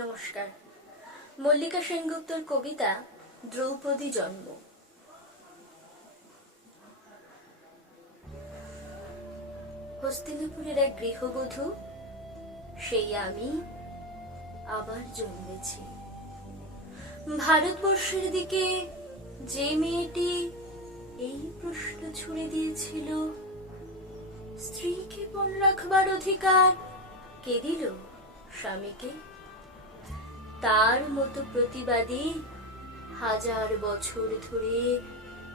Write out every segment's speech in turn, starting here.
নমস্কার। মল্লিকা সেনগুপ্তর কবিতা দ্রৌপদী জন্ম। হস্তিনাপুরের এক গৃহবধূ, সেই আমি আবার জন্মেছি। ভারতবর্ষের দিকে যে মেয়েটি এই প্রশ্ন ছুড়ে দিয়েছিল, স্ত্রীকে পণ রাখবার অধিকার কে দিল স্বামীকে, তার মতো প্রতিবাদী হাজার বছর ধরে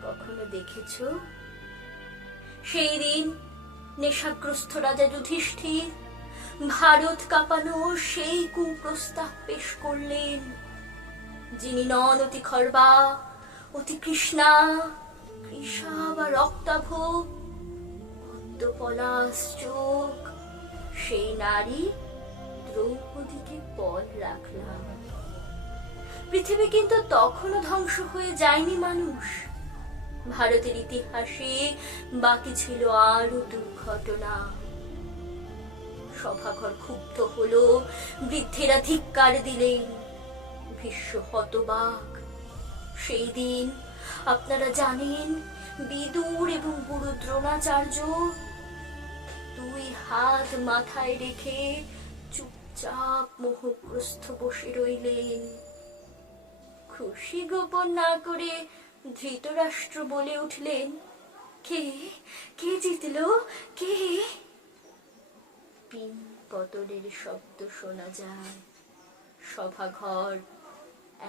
কখনো দেখেছ? সেই দিন নেশাগ্রস্ত রাজা যুধিষ্ঠির ভারত কাঁপানো সেই কুপ্রস্তাব পেশ করলেন, যিনি নন অতি খর্বা, অতি কৃষ্ণা, কৃষা বা রক্তাভ, পলাশ চোখ, সেই নারী দ্রৌপদীকে পণ রাখলাম। পৃথিবী কিন্তু তখনও ধ্বংস হয়ে যায়নি মানুষ। ভারতের ইতিহাসে বাকি ছিল আরো দুর্ঘটনা। সভাঘর ক্ষুব্ধ হলো, বৃদ্ধেরা ধিক্কার দিলেন, ভীষ্ম হতবাক। সেই দিন আপনারা জানেন, বিদুর এবং গুরু দ্রোণাচার্য দুই হাত মাথায় রেখে চুপচাপ মোহগ্রস্ত বসে রইলেন। খুশি গোপন না করে ধৃতরাষ্ট্র বলে উঠলেন, কে কে জিতলো, কে? পিন পতনের শব্দ শোনা যায়, সভাঘর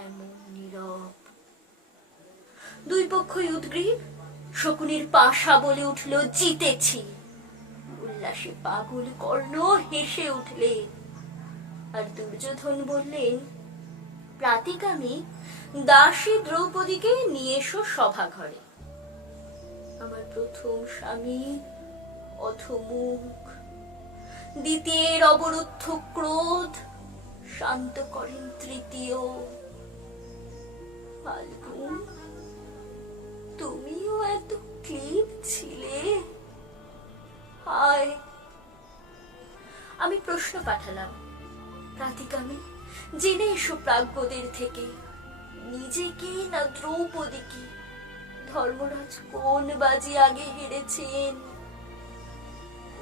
এমন নীরব। দুই পক্ষই উদ্গ্রীব। শকুনির পাশা বলে উঠল, জিতেছি। উল্লাসে পাগল কর্ণ হেসে উঠলেন। আর দুর্যোধন বললেন, প্রাতিকামী দাসী দ্রৌপদীকে নিয়ে এসো সভাঘরে। আমার প্রথম স্বামী অধমুখ, দ্বিতীয়ের অবরুদ্ধ ক্রোধ শান্ত করেন তৃতীয়। ফাল্গুন, তুমিও এত ক্লিপ ছিলে? হায়! আমি প্রশ্ন পাঠালাম, প্রাতিকামী জেনে এসো প্রাজ্ঞদের থেকে, নিজেকে না দ্রৌপদীকে ধর্মরাজ কোন বাজি আগে হেরেছেন?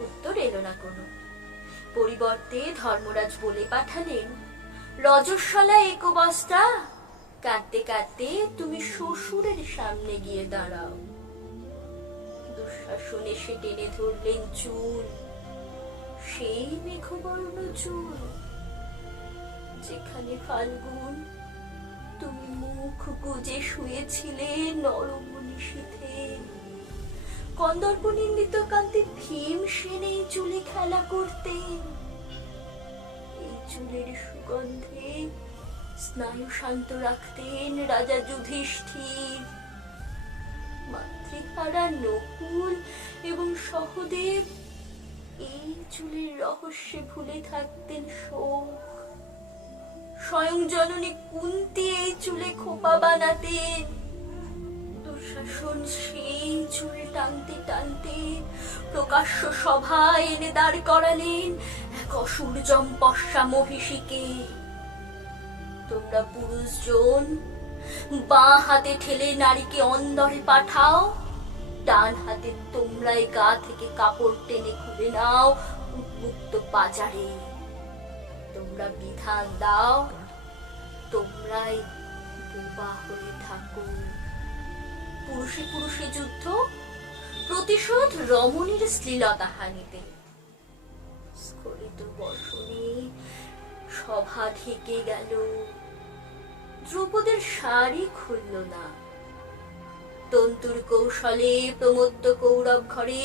উত্তর এলো না কোনো। পরিবর্তে ধর্মরাজ বলে পাঠালেন, রজস্বলা একবস্তা, কাঁদতে কাঁদতে তুমি শ্বশুরের সামনে গিয়ে দাঁড়াও। দুঃশাসন এসে টেনে ধরলেন চুল, সেই মেঘবর্ণ চুল, যেখানে ফাল্গুন তুমি মুখ গুজে শুয়েছিলে নরম নিশীথে। কন্দর্প নিন্দিত কান্তি ভীমসেন এই চুলে খেলা করতেন। এই চুলের সুগন্ধে স্নায়ু শান্ত রাখতেন রাজা যুধিষ্ঠির। মাতৃহারা নকুল এবং সহদেব এই চুলের রহস্যে ভুলে থাকতেন শোক। স্বয়ং জননী কুন্তী এই চুলে খোপা বানাতেন। দুঃশাসন সেই চুল টানতে টানতে প্রকাশ্য সভায় এনে দাঁড় করালেন এক অসুর জম্পস্যা মহিষীকে। তোমরা পুরুষজন বাঁ হাতে ঠেলে নারীকে অন্দরে পাঠাও, ডান হাতে তোমরাই গা থেকে কাপড় টেনে খুলে নাও উন্মুক্ত বাজারে। তোমরা বিধান দাও, তোমরাই বোবা হয়ে থাকো। পুরুষে পুরুষে যুদ্ধ, প্রতিশোধ রমণীর শ্লীলতা হানিতে। স্খলিত বসনে সভা ঢেকে গেল, দ্রৌপদীর শাড়ি খুলল না। তন্তুর কৌশলে প্রমত্ত কৌরব ঘরে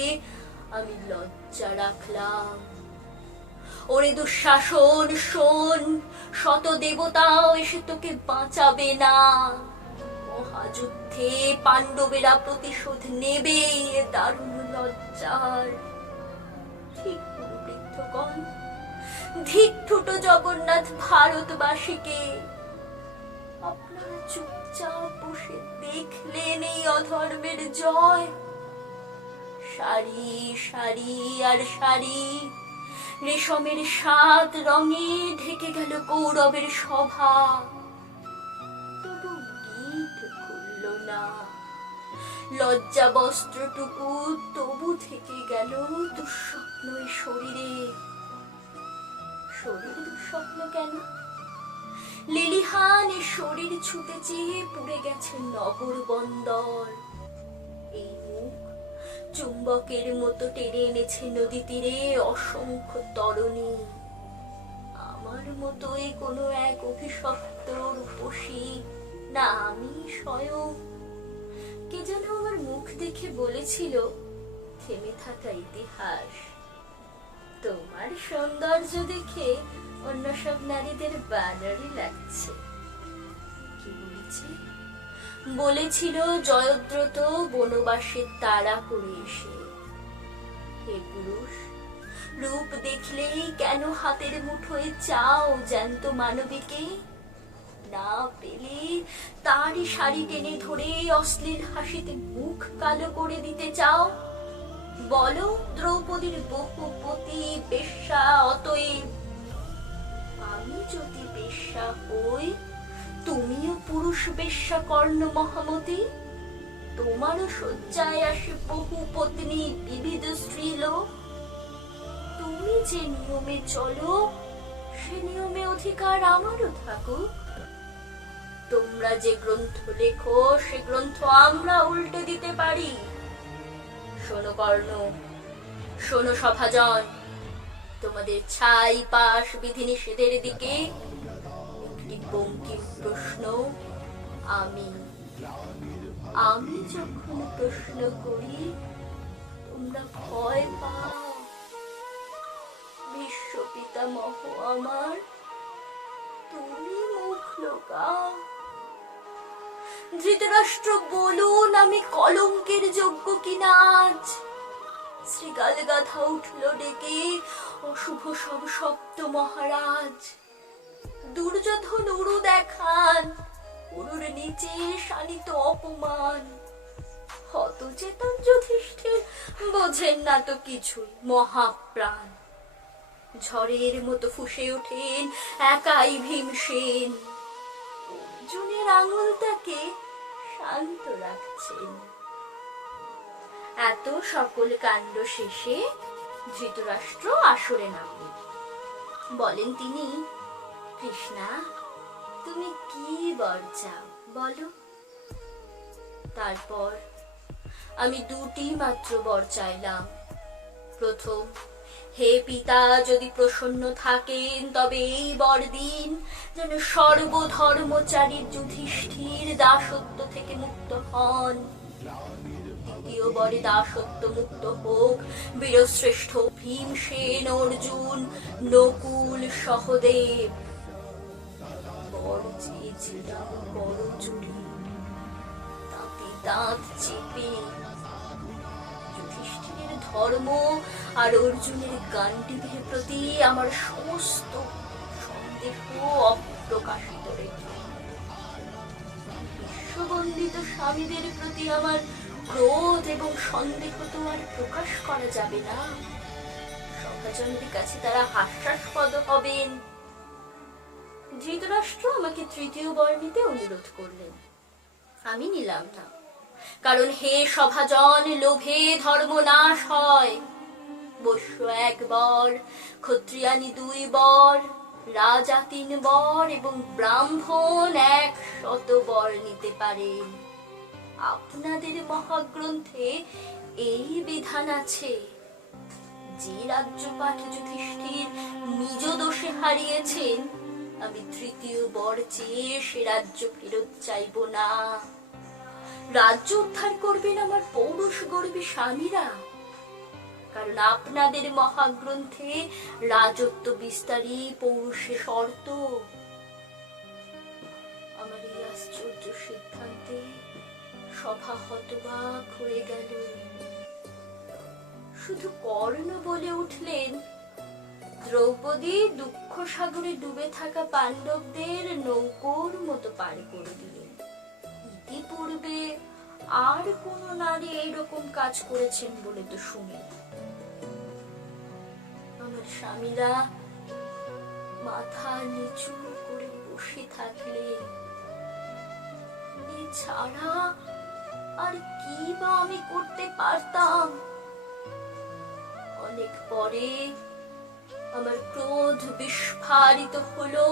আমি লজ্জা রাখলাম। ওরে দুঃশাসন, শোন, শত দেবতাও এসে তোকে বাঁচাবে না। মহাযুদ্ধে পাণ্ডবেরা প্রতিশোধ নেবে দারুণ লজ্জার। ঠিক বৃদ্ধগণ, ধিকঠুটো জগন্নাথ ভারতবাসীকে। আপনারা চুপচাপ বসে দেখলেন এই অধর্মের জয়। সারি সারি আর সারি রেশমের 7 রঙে ঢেকে গেল কৌরবের সভা। তবু গীত খুলল না, লজ্জা বস্ত্রটুকু তবু থেকে গেল দুঃস্বপ্ন এ শরীরে। শরীর দুঃস্বপ্ন কেন? লেলিহান এ শরীর ছুটে চেয়ে পুড়ে গেছে নগর বন্দর। এই মুখ চুম্বকের মতো টেনে এনেছে নদী তীরে অসংখ্য তরণী। আমার মতোই কোনো এক অভিশপ্ত রূপসী না আমি স্বয়ং। কে যেন আমার মুখ দেখে বলেছিল, থেমে থাকা ইতিহাস। তোমার সৌন্দর্য দেখে অন্য সব নারীদের বানরই লাগছে। কি বলেছে? বলেছিল জয়দ্রত বনবাসে তাড়া করে এসে, হে পুরুষ, রূপ দেখলেই কেন হাতের মুঠোয় চাও জ্যান্ত মানবীকে? না পেলে তারই শাড়ি টেনে ধরে অশ্লীল হাসিতে মুখ কালো করে দিতে চাও? বলো দ্রৌপদীর বহুপতি বেশ্যা অতএব। আমি যদি বেশ্যা হই, তুমিও পুরুষ বেশ্যা কর্ণ মহামতি। তোমারও শয্যায় আসে বহু পত্নী বিবিধ স্ত্রীলোক। তুমি যে নিয়মে চলো, সে নিয়মে অধিকার আমারও থাকুক। তোমরা যে গ্রন্থ লেখো, সে গ্রন্থ আমরা উল্টে দিতে পারি। শোনো কর্ণ, শোনো সভাজন, তোমাদের ছাই পাশ বিধিনিষেধের দিকে একটি বঙ্কিম প্রশ্ন। আমি যখন প্রশ্ন করি, তোমরা ভয় পাও। বিশ্ব পিতামহ আমার, তুমি মুখ লোকাও। ধৃতরাষ্ট্র বলুন, আমি কলঙ্কের যোগ্য কিনা আজ? শ্রীগাল গাথা উঠল ডেকে, অশুভ সব শব্দ মহারাজ। দুর্যোধন উরু দেখান, উরুর নিচে শানিত অপমান। হতচেতন যুধিষ্ঠির বোঝেন না তো কিছুই, মহাপ্রাণ। ঝড়ের মতো ফুঁসে ওঠেন একাই ভীমসেন। অর্জুনের আঙুলটাকে শান্ত রাখছেন। এত সকল কাণ্ড শেষে ধৃতরাষ্ট্র আসরে নামলেন। বলেন তিনি, কৃষ্ণা, তুমি কি বর চাও বলো? তারপর আমি দুটি মাত্র বর চাইলাম। প্রথম, হে পিতা, যদি প্রসন্ন থাকেন তবে এই বর দিন, যেন সর্বধর্মচারী যুধিষ্ঠির দাসত্ব থেকে মুক্ত হন। দ্বিতীয় বরে দাসত্ব মুক্ত হোক বীরশ্রেষ্ঠ ভীমসেন, অর্জুন, নকুল, সহদেব। বর চেয়েছিলাম বড় চুরি, তাতে দাঁত চেপে। যুধিষ্ঠিরের ধর্ম আর অর্জুনের গান্ডীবের প্রতি আমার সমস্ত সন্দেহ অপ্রকাশিত রেখে, বিশ্ববন্দিত স্বামীদের প্রতি আমার ক্রোধ এবং সন্দেহ তো আর প্রকাশ করা যাবে না। সভাজনদের কাছে তারা হাস্যাস্পদ হবেন। ধৃতরাষ্ট্র আমাকে তৃতীয় বর নিতে অনুরোধ করলেন। আমি নিলাম না, কারণ হে সভাজন, লোভে ধর্ম নাশ হয়। বৈশ্য 1 বর, ক্ষত্রিয়ানি 2 বর, রাজা 3 বর এবং ব্রাহ্মণ 100 বর নিতে পারেন। আপনাদের মহাগ্রন্থে এই বিধান আছে, যে রাজ্যপাঠ যুধিষ্ঠির নিজ দোষে হারিয়েছেন, আমি তৃতীয় বর চেয়ে সে রাজ্য ফেরত চাইব না। রাজ্য উদ্ধার করবেন আমার পৌরুষ গর্বী স্বামীরা, কারণ আপনাদের মহাগ্রন্থে রাজত্ব বিস্তারই পৌরুষে শর্ত। আমার এই আশ্চর্য সিদ্ধান্তে সভা হতবাক হয়ে গেল। শুধু কর্ণ বলে উঠলেন, দ্রৌপদী দুঃখ সাগরে ডুবে থাকা পাণ্ডবদের নৌকোর মতো পার করে দিলেন। ইতিপূর্বে আর কোন নারী এইরকম কাজ করেছেন বলে তো শুনি। আমার স্বামীরা মাথা নিচু করে বসে থাকলেন। এছাড়া আর কি বা আমি করতে পারতাম? অনেক পরে আমার ক্রোধ বিস্ফারিত হলো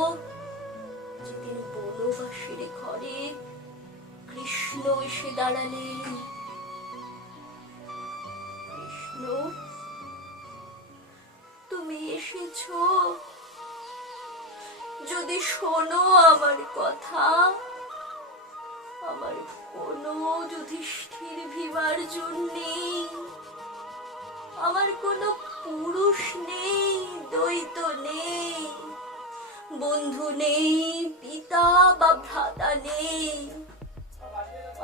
যেদিন বনবাসীর ঘরে কৃষ্ণ এসে দাঁড়ালেন। কৃষ্ণ, তুমি এসেছো? যদি শোনো আমার কথা, আমার কোনো যুধিষ্ঠির ভীমার্জুন নেই, আমার কোনো পুরুষ নেই, দ্বৈত নেই, বন্ধু নেই, পিতা বা ভ্রাতা নেই,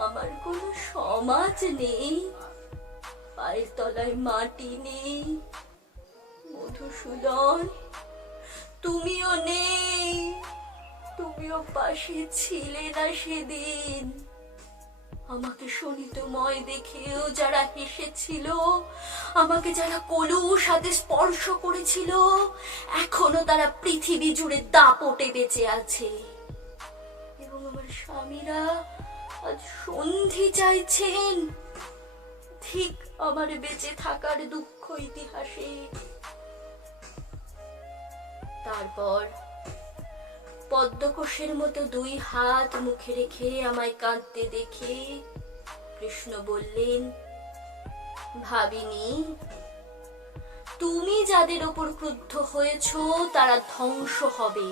আমার কোনো সমাজ নেই, পায়ের তলায় মাটি নেই। মধুসূদন, তুমিও নেই, তুমিও পাশে ছিলে না সেদিন। আমাকে শোণিতময় দেখেও যারা হেসেছিল, আমাকে যারা কলুষ হাতে স্পর্শ করেছিল, এখনো তারা পৃথিবী জুড়ে দাপটে বেঁচে আছে। এবং আমার স্বামীরা আজ সন্ধি চাইছেন ঠিক আমার বেঁচে থাকার দুঃখ ইতিহাসে। তারপর পদ্মকোষের মতো দুই হাত মুখে রেখে আমায় কাঁদতে দেখে কৃষ্ণ বললেন, ভাবিনি, তুমি যাদের ওপর ক্রুদ্ধ হয়েছ তারা ধ্বংস হবে,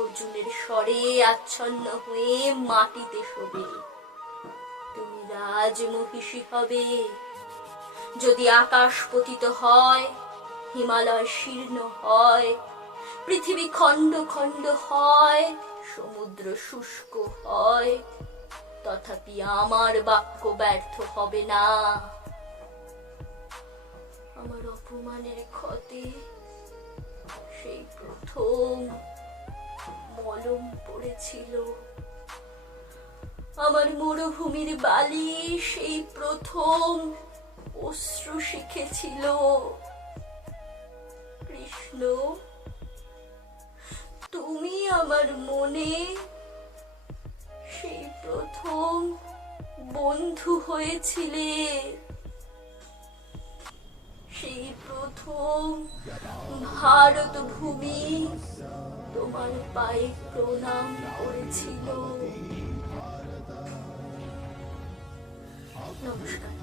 অর্জুনের স্বরে আচ্ছন্ন হয়ে মাটিতে শোবে। তুমি রাজমহিষী হবে। যদি আকাশ পতিত হয়, হিমালয় শীর্ণ হয়, পৃথিবী খণ্ড খণ্ড হয়, সমুদ্র শুষ্ক হয়, তথাপি আমার বাক্য ব্যর্থ হবে না। আমার অপমানের ক্ষতে সেই প্রথম মলম পড়েছিল, আমার মরুভূমির বালি সেই প্রথম অশ্রু শিখেছিল। কৃষ্ণ, তুমি আমার মনে সেই প্রথম বন্ধু হয়েছিলে, সেই প্রথম ভারত ভূমি তোমার পায়ে প্রণাম করেছিল। নমস্কার।